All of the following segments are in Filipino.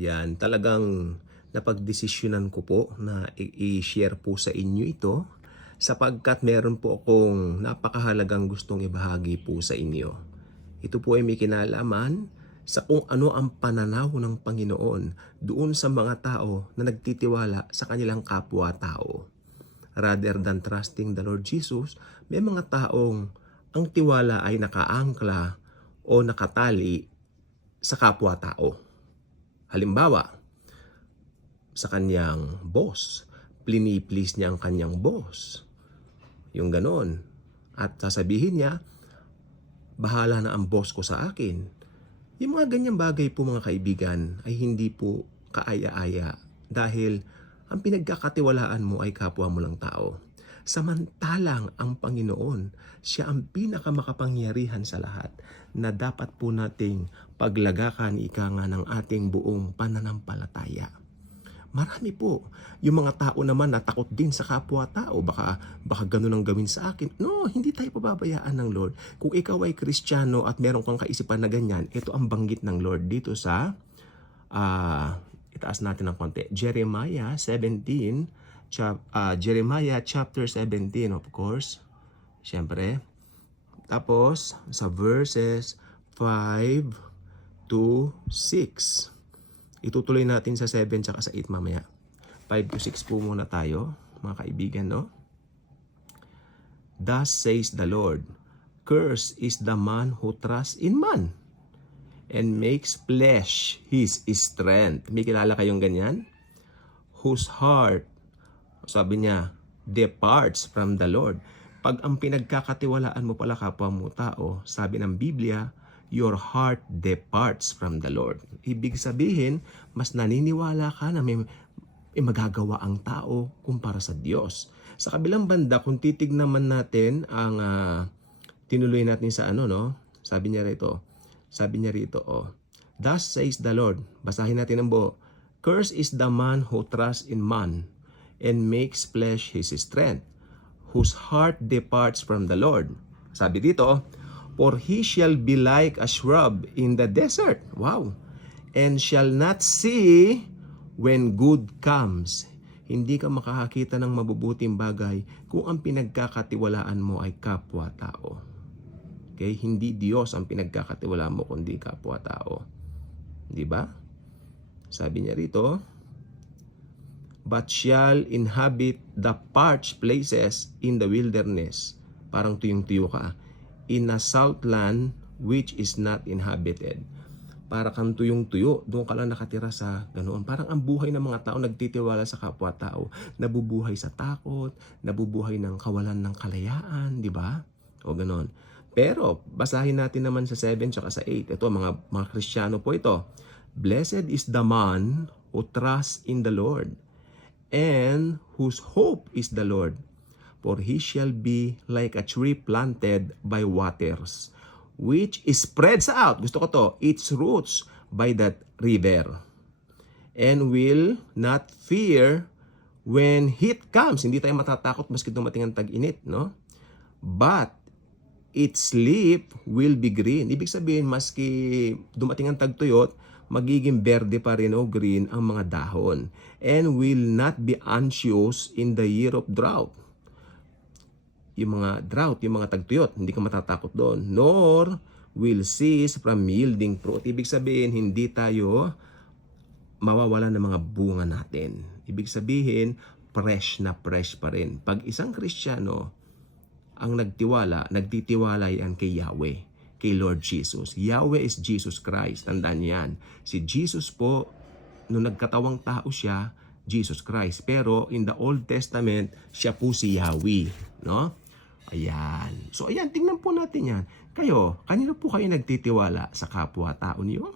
Yan, talagang napagdesisyonan ko po na i-share po sa inyo ito sapagkat meron po akong napakahalagang gustong ibahagi po sa inyo. Ito po ay may kinalaman sa kung ano ang pananaw ng Panginoon doon sa mga tao na nagtitiwala sa kanilang kapwa-tao. Rather than trusting the Lord Jesus, may mga taong ang tiwala ay nakaangkla o nakatali sa kapwa-tao. Halimbawa, sa kanyang boss. Plini-please niya ang kanyang boss. Yung ganon. At sasabihin niya, bahala na ang boss ko sa akin. Yung mga ganyang bagay po mga kaibigan ay hindi po kaaya-aya dahil ang pinagkakatiwalaan mo ay kapwa mo lang tao. Samantalang ang Panginoon, siya ang pinakamakapangyarihan sa lahat na dapat po nating paglagakan ika nga ng ating buong pananampalataya. Marami po. Yung mga tao naman natakot din sa kapwa-tao. Baka, baka ganun ang gawin sa akin. No, hindi tayo pababayaan ng Lord. Kung ikaw ay kristyano at meron kang kaisipan na ganyan, ito ang banggit ng Lord dito sa, ah, itaas natin ng konti, Jeremiah 17, chap, ah, Jeremiah chapter 17 of course. Siyempre. Tapos, sa verses 5 to 6. Itutuloy natin sa 7 tsaka sa 8 mamaya. 5 to 6 po muna tayo, mga kaibigan, no? Thus says the Lord, Curse is the man who trusts in man and makes flesh his strength. May kilala kayong ganyan? Whose heart, sabi niya, departs from the Lord. Pag ang pinagkakatiwalaan mo pala kapwa mo tao, sabi ng Biblia, your heart departs from the Lord. Ibig sabihin, mas naniniwala ka na may, may magagawa ang tao kumpara sa Diyos. Sa kabilang banda, kung titignan man natin ang ah, tinuloy natin sa ano, no? Sabi niya rito, sabi niya rito, oh, Thus says the Lord, basahin natin ang buo, Curse is the man who trusts in man and makes flesh his strength, whose heart departs from the Lord. Sabi dito, For he shall be like a shrub in the desert. Wow. And shall not see when good comes. Hindi ka makakakita ng mabubuting bagay kung ang pinagkakatiwalaan mo ay kapwa-tao. Okay? Hindi Diyos ang pinagkakatiwalaan mo kundi kapwa-tao. Di ba? Sabi niya rito, but shall inhabit the parched places in the wilderness. Parang tuyong-tuyo ka. In a salt land which is not inhabited. Para kang tuyong-tuyo, doon ka lang nakatira sa ganoon. Parang ang buhay ng mga tao nagtitiwala sa kapwa-tao. Nabubuhay sa takot, nabubuhay ng kawalan ng kalayaan, di ba? O ganoon. Pero, basahin natin naman sa 7 tsaka sa 8. Ito, mga, mga Kristiyano po ito. Blessed is the man who trusts in the Lord and whose hope is the Lord. For he shall be like a tree planted by waters, which spreads out, gusto ko to, its roots by that river, and will not fear when heat comes. Hindi tayo matatakot maski dumating ang tag-init, no? But its leaf will be green. Ibig sabihin, maski dumating ang tagtuyot, magiging berde pa rin o green ang mga dahon and will not be anxious in the year of drought. Yung mga drought, yung mga tagtuyot, hindi ka matatakot doon. Nor will cease from yielding fruit. Ibig sabihin, hindi tayo mawawala ng mga bunga natin. Ibig sabihin, fresh na fresh pa rin. Pag isang Kristiyano, ang nagtiwala, nagtitiwala yan kay Yahweh, kay Lord Jesus. Yahweh is Jesus Christ. Tandaan yan. Si Jesus po, nung nagkatawang tao siya, Jesus Christ. Pero in the Old Testament, siya po si Yahweh. No? Ayan. So ayan, tingnan po natin yan. Kayo, kanino po kayo nagtitiwala sa kapwa-tao niyo?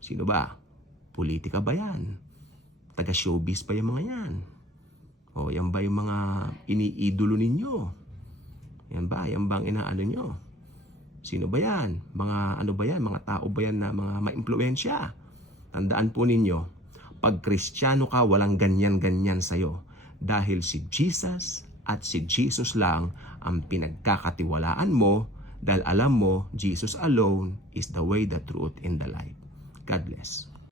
Sino ba? Politika ba yan? Taga-showbiz pa yung mga yan? O yan ba yung mga iniidolo ninyo? Yan ba? Yan bang inaano nyo? Sino ba yan? Mga ano ba yan? Mga tao ba yan na mga maimpluensya? Tandaan po ninyo, pag kristyano ka, walang ganyan-ganyan sa'yo. Dahil si Jesus at si Jesus lang ang pinagkakatiwalaan mo dahil alam mo, Jesus alone is the way, the truth, and the life. God bless.